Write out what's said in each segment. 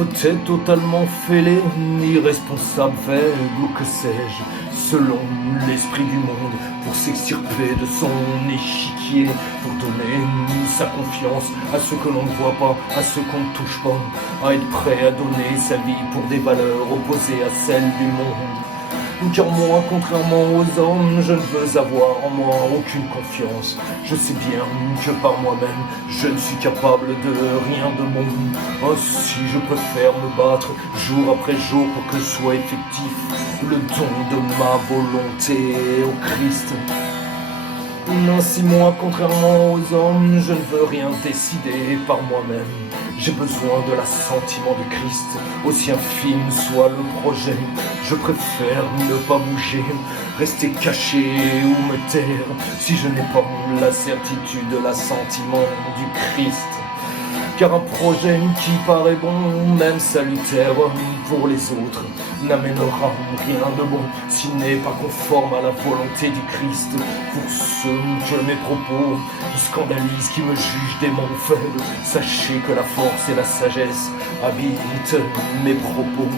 Faut être totalement fêlé, irresponsable, faible ou que sais-je, selon l'esprit du monde, pour s'extirper de son échiquier, pour donner sa confiance à ceux que l'on ne voit pas, à ceux qu'on ne touche pas, à être prêt à donner sa vie pour des valeurs opposées à celles du monde. Car moi, contrairement aux hommes, je ne veux avoir en moi aucune confiance. Je sais bien que par moi-même, je ne suis capable de rien de bon. Ainsi, je préfère me battre jour après jour pour que soit effectif le don de ma volonté au Christ. Ainsi moi, contrairement aux hommes, je ne veux rien décider par moi-même. J'ai besoin de l'assentiment du Christ, aussi infime soit le projet. Je préfère ne pas bouger, rester caché ou me taire, si je n'ai pas la certitude de l'assentiment du Christ. Car un projet qui paraît bon, même salutaire pour les autres, n'amènera rien de bon s'il n'est pas conforme à la volonté du Christ. Pour ceux que mes propos scandalisent, qui me jugent démon faible, sachez que la force et la sagesse habitent mes propos.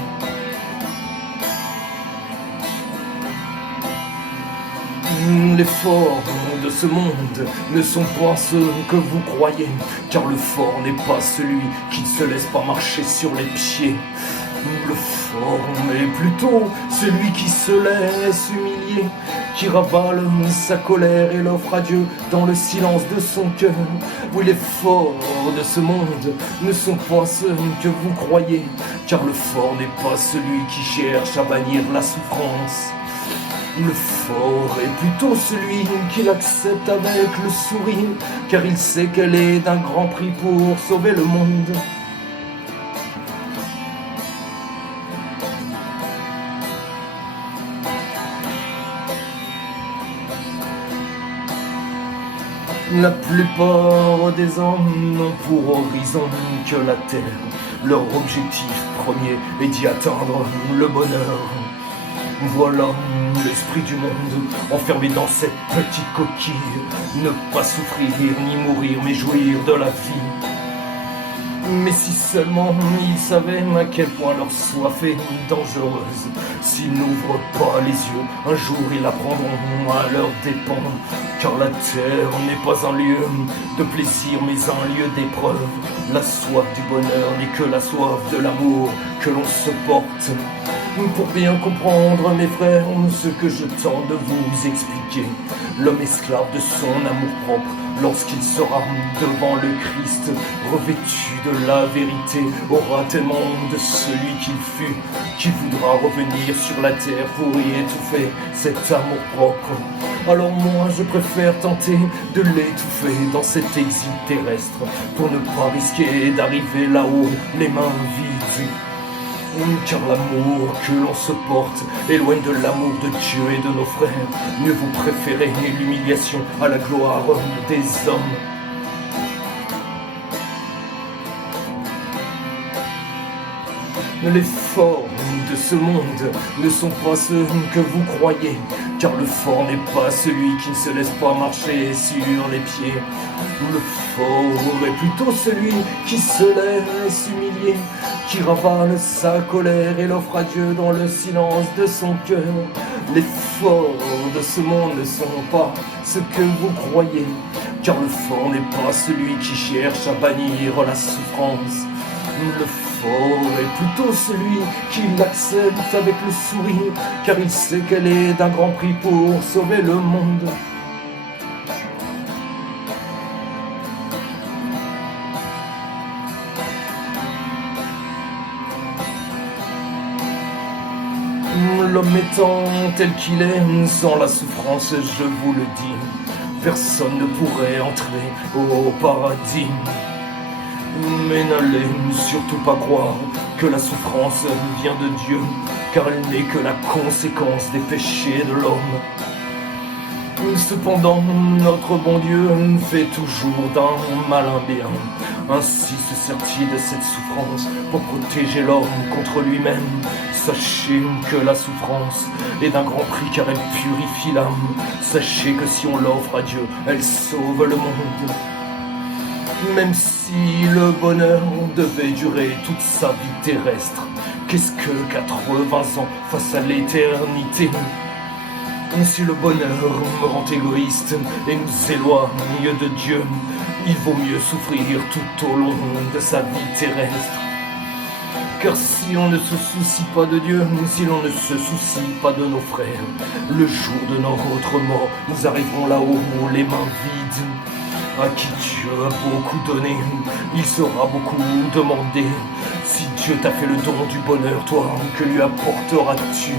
Les forts de ce monde ne sont pas ceux que vous croyez, car le fort n'est pas celui qui ne se laisse pas marcher sur les pieds. Le fort est plutôt celui qui se laisse humilier, qui ravale sa colère et l'offre à Dieu dans le silence de son cœur. Oui, les forts de ce monde ne sont pas ceux que vous croyez, car le fort n'est pas celui qui cherche à bannir la souffrance. Le fort est plutôt celui qui l'accepte avec le sourire, car il sait qu'elle est d'un grand prix pour sauver le monde. La plupart des hommes n'ont pour horizon que la terre. Leur objectif premier est d'y atteindre le bonheur. Voilà l'esprit du monde, enfermé dans cette petite coquille. Ne pas souffrir ni mourir, mais jouir de la vie. Mais si seulement ils savaient à quel point leur soif est dangereuse, s'ils n'ouvrent pas les yeux, un jour ils l'apprendront à leur dépens. Car la terre n'est pas un lieu de plaisir, mais un lieu d'épreuve. La soif du bonheur n'est que la soif de l'amour que l'on se porte. Pour bien comprendre, mes frères, ce que je tente de vous expliquer, l'homme esclave de son amour-propre, lorsqu'il sera devant le Christ, revêtu de la vérité, aura tellement honte de celui qu'il fut, qui voudra revenir sur la terre pour y étouffer cet amour-propre. Alors moi, je préfère tenter de l'étouffer dans cet exil terrestre, pour ne pas risquer d'arriver là-haut, les mains vides. Car l'amour que l'on se porte éloigne de l'amour de Dieu et de nos frères. Mieux vous préférez l'humiliation à la gloire des hommes. Les forts de ce monde ne sont pas ceux que vous croyez, car le fort n'est pas celui qui ne se laisse pas marcher sur les pieds. Le fort est plutôt celui qui se laisse humilier, qui ravale sa colère et l'offre à Dieu dans le silence de son cœur. Les forts de ce monde ne sont pas ce que vous croyez, car le fort n'est pas celui qui cherche à bannir la souffrance. Le fort est plutôt celui qui l'accepte avec le sourire, car il sait qu'elle est d'un grand prix pour sauver le monde. L'homme étant tel qu'il est, sans la souffrance, je vous le dis, personne ne pourrait entrer au paradis. Mais n'allez surtout pas croire que la souffrance vient de Dieu, car elle n'est que la conséquence des péchés de l'homme. Cependant, notre bon Dieu fait toujours d'un malin bien. Ainsi se sert-il de cette souffrance pour protéger l'homme contre lui-même. Sachez que la souffrance est d'un grand prix car elle purifie l'âme. Sachez que si on l'offre à Dieu, elle sauve le monde. Même si le bonheur devait durer toute sa vie terrestre, qu'est-ce que 80 ans face à l'éternité? Si le bonheur me rend égoïste et nous éloigne de Dieu, il vaut mieux souffrir tout au long de sa vie terrestre. Car si on ne se soucie pas de Dieu, si l'on ne se soucie pas de nos frères, le jour de notre mort, nous arriverons là-haut les mains vides. À qui Dieu a beaucoup donné, il sera beaucoup demandé. Si Dieu t'a fait le don du bonheur, toi, que lui apporteras-tu?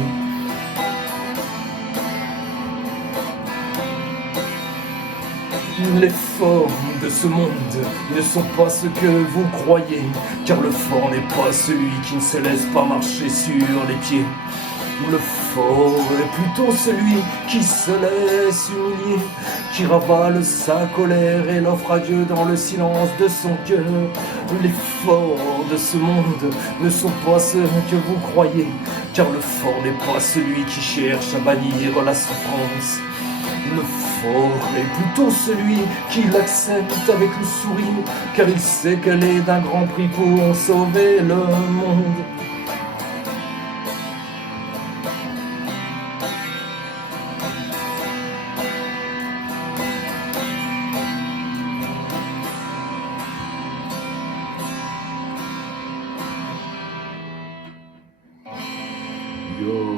Les forts de ce monde ne sont pas ce que vous croyez, car le fort n'est pas celui qui ne se laisse pas marcher sur les pieds. Le fort est plutôt celui qui se laisse humilier, qui ravale sa colère et l'offre à Dieu dans le silence de son cœur. Les forts de ce monde ne sont pas ceux que vous croyez, car le fort n'est pas celui qui cherche à bannir la souffrance. Le fort est plutôt celui qui l'accepte avec le sourire, car il sait qu'elle est d'un grand prix pour sauver le monde. Yo.